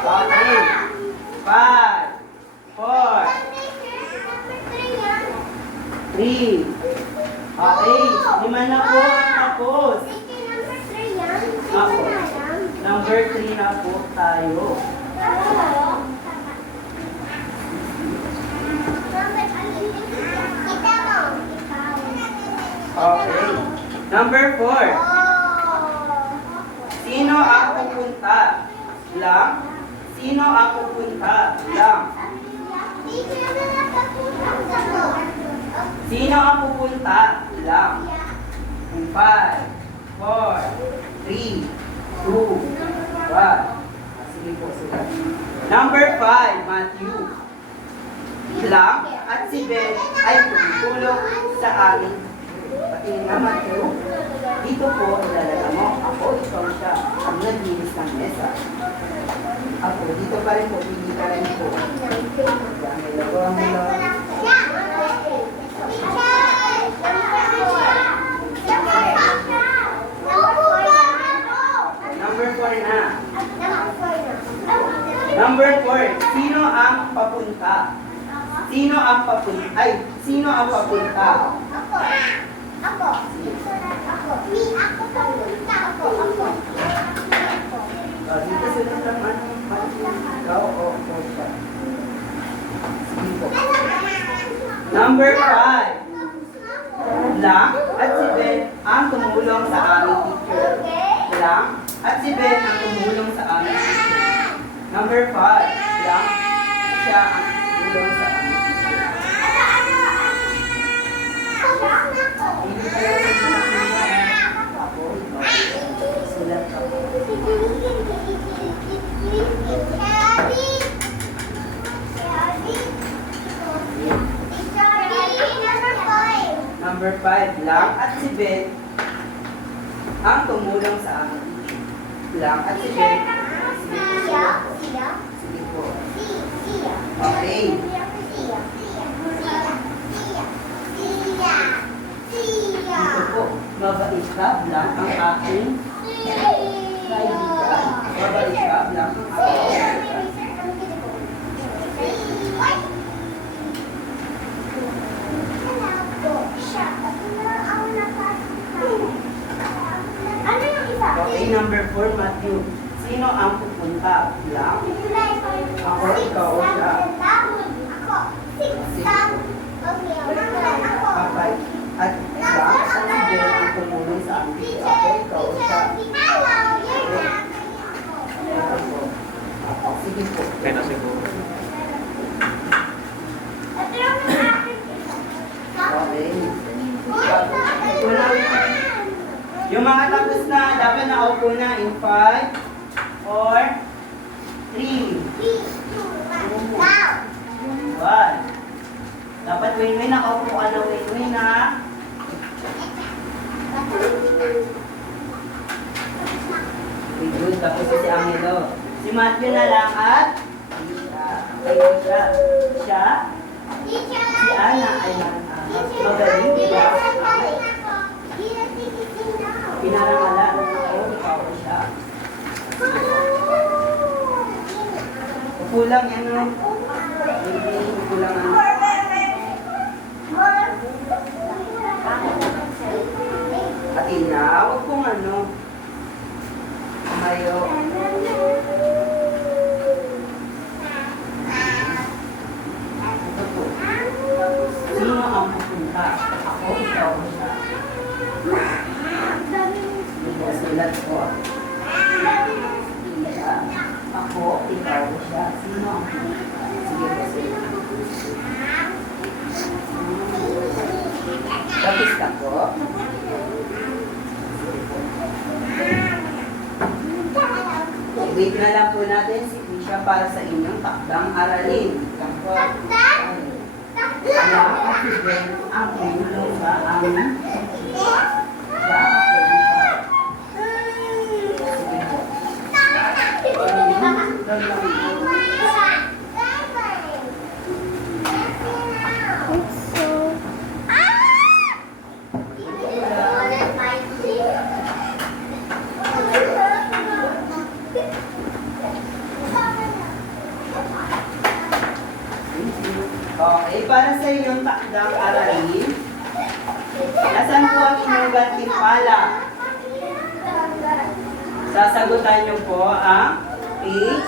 Okay. 5, 4, 3. Okay. 5 na po. Tapos. Ako. Number 3 na po tayo. Okay. Number 4. Sino ang pupunta? Lang. Sino ang pupunta? Lang. Sino ang pupunta? Lang. 5, 4, 3, 2, 1. Sige po, sige. Number 5, Matthew. Lang at si Ben ay tumutulong sa amin. Patingin nga, Matthew. Dito po, ilalala mo. Ako, ikaw siya. Ang naglinis ng mesa. Ako, dito pa rin po. Pili ka rin po. Yan, may lagawa mo lang. Number 4 na. Number 4. Sino ang papunta? Sino ang papunta? Ay, sino ang papunta? Ako. Ako papunta. Ako. Dito sila naman. Ikaw o siya. Sige po. Number 5. Blank at si Ben ang tumulong sa aming teacher. Blank at si Ben ang tumulong sa aming teacher. Number 5. Blank. Siya ang tumulong sa aming teacher. Hindi ka lang ako. Sulat ka po. Number 5, Blank at si Ben ang tumulong sa amin. Blank at si Ben. Sige po. Okay. Dito po, mabait ka, Blank ang aking kaibigan. Mabait ka, Blank ang aking kaibigan. Ano yung isa? Okay, number 4, Matthew. Sino ang pupunta? Blank. Ako, ikaw, o siya. Ako. Papay. At Blank at si Ben ang tumulong sa amin. Ako, ikaw, o siya. Sige po. Kaya na siguro. Okay. Yung mga tapos na, dapat naupo na in 5, 4, 3, 1. Dapat win-win, nakaupo ka na win-win ha. Okay, good. Tapos si Angelo. Si Matthew na lang at siya. Si Ana ay magaling, di ba? Pinarangalan ako, ikaw o siya. Upo lang yan, no? Upo lang ano. Atina, huwag kong ano. Umayo. Ito po. Sino ang pupunta? Ako, ikaw o siya. Sulat ko. Siya. Ako, ikaw o siya. Sino ang pupunta? Sige po, sige. Tapos ka po. Wait na lang po natin si Tisha para sa inyong takdang aralin. Lang po. Wala ka si Ben ang tumulong sa amin. Siya ako ikaw. Sige po. Okay, para sa inyong takdang aralin, nasaan po ang inyong gantimpala? Sasagutan niyo po ang page